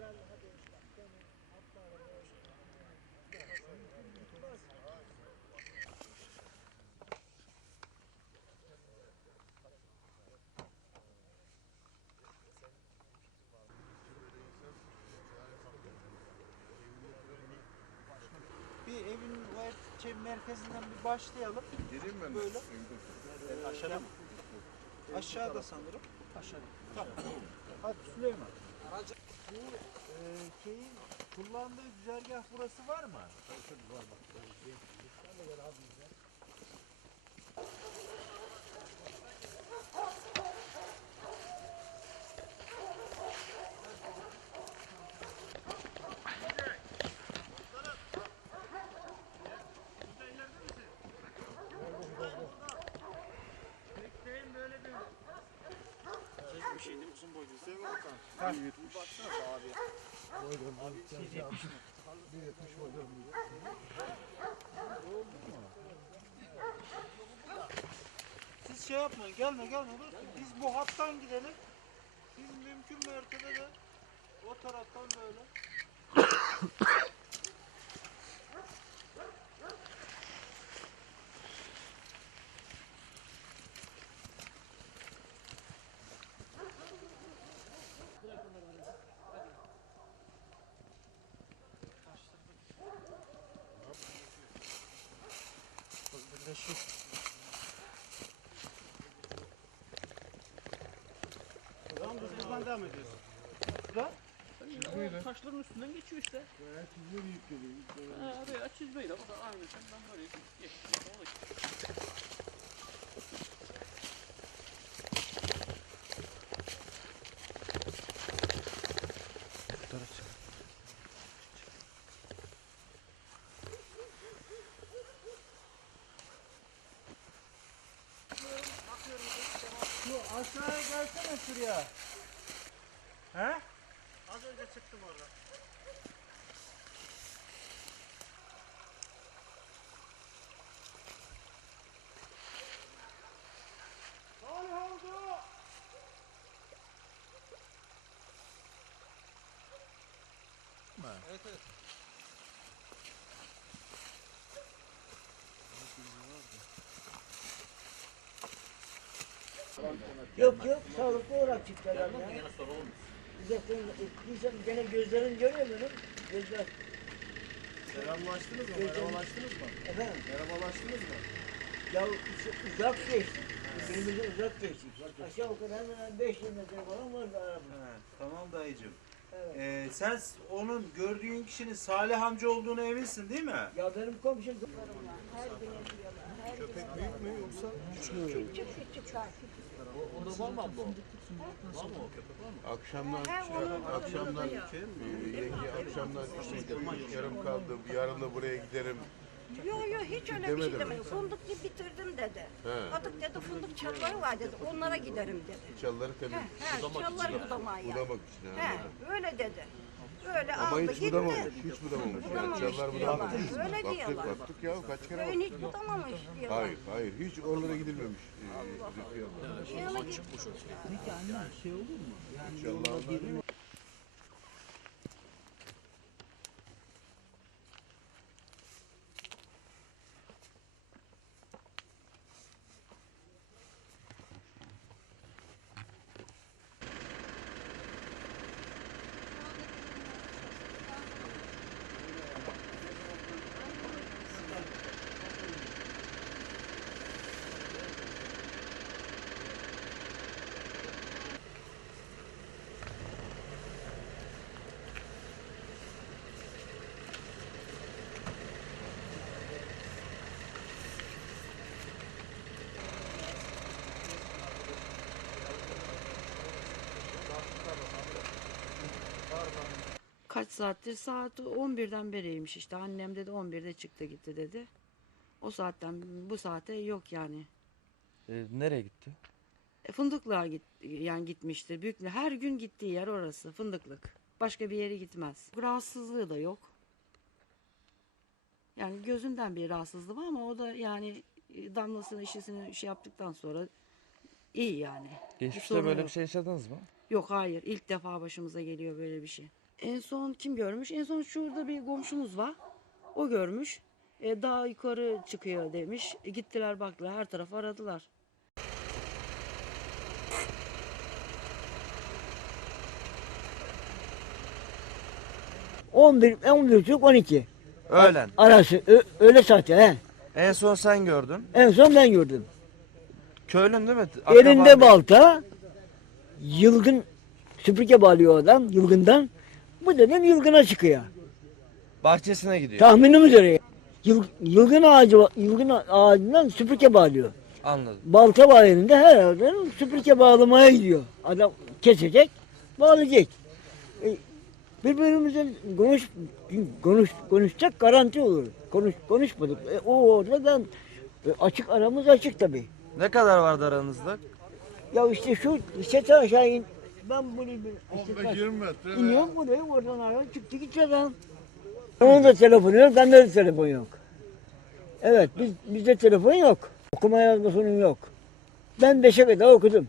Bir evin şey, merkezinden bir başlayalım. Geleyim ben. Böyle. Aşağıda mı? Aşağıda sanırım. Aşağıda. Tamam. Hadi Süleyman. Bu e, şeyin kullandığı güzergah burası var mı? Bir Siz şey yapmayın, gelme gelme. Biz bu hattan gidelim. Biz mümkün mertebe de o taraftan böyle. Devam ediyoruz. Da? O taşların üstünden geçiyor işte. Ha, abi aç çizmeyle bak aynı sen ben böyle geç. Oldu işte. Şu aşağıya gelsene şuraya. He? Az önce çıktım orada. Evet evet. Yok yok sağlıklı olarak çıktılar ya. Uzaktan gittiysem gene gözlerin görüyor benim. Gözler. Selamlaştınız mı? Gözlerim- Merhabalaştınız mı? Efendim Merhabalaştınız mı? ya uz- uzak geçtik. Birbirimize uzak geçtik. Aşağı yukarı hemen hemen 5 kilometre falan vardı. He, tamam dayıcım. Evet. Ee, sen onun gördüğün kişinin Salih amca olduğunu eminsin değil mi? Ya benim komşum Köpek büyük mü yoksa? Akşamdan akşamdan e, yenge akşamdan işte yarım kaldı. Yarın da buraya giderim. Yo yo hiç öyle bir şey mi? demedi. Fındık gibi bitirdim dedi. He. Atık dedi fındık çalları var dedi. Onlara giderim dedi. Çalları temiz. He, he, çalları budamaya. Budamak için. He, öyle dedi. Öyle Ama aldı hiç gitti. budamamış. Hiç budamamış. Budamamış diyorlar. budamamış. Öyle Baktık diyorlar. baktık ya kaç kere Köyün baktık. hiç budamamış diyorlar. Hayır hayır hiç oralara gidilmemiş. Ee, Zülfiye abla. Yana git. Peki anne saattir? Saat 11'den beriymiş işte. Annem dedi 11'de çıktı gitti dedi. O saatten bu saate yok yani. E, nereye gitti? E, fındıklığa git, yani gitmiştir. Büyük her gün gittiği yer orası fındıklık. Başka bir yere gitmez. Rahatsızlığı da yok. Yani gözünden bir rahatsızlığı var ama o da yani e, damlasını işisini şey yaptıktan sonra iyi yani. Geçmişte böyle yok. bir şey yaşadınız mı? Yok hayır ilk defa başımıza geliyor böyle bir şey. En son kim görmüş? En son şurada bir komşumuz var. O görmüş. E, daha yukarı çıkıyor demiş. E, gittiler baktılar her tarafı aradılar. 11, 11 12 Öğlen. arası. Ö, öyle saati he. En son sen gördün. En son ben gördüm. Köylün değil mi? Akraban Elinde değil. balta, yılgın süpürge bağlıyor adam yılgından. Bu dedim yılgına çıkıyor. Bahçesine gidiyor. Tahminimiz öyle. Yıl, yılgın ağacı, yılgın ağacından süpürge bağlıyor. Anladım. Balta var elinde herhalde süpürge bağlamaya gidiyor. Adam kesecek, bağlayacak. E, birbirimizle konuş, konuş, konuşacak garanti olur. Konuş, konuşmadık. E, o orada ben e, açık aramız açık tabii. Ne kadar vardı aranızda? Ya işte şu sete aşağı in. Ben bunu işte 15-20 metre. iniyorum buraya oradan ara çıktı gitti adam. Onun da telefonu yok, bende de telefon yok. Evet, biz, bizde telefon yok. Okuma yazmasının yok. Ben beşe kadar okudum.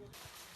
Thank you.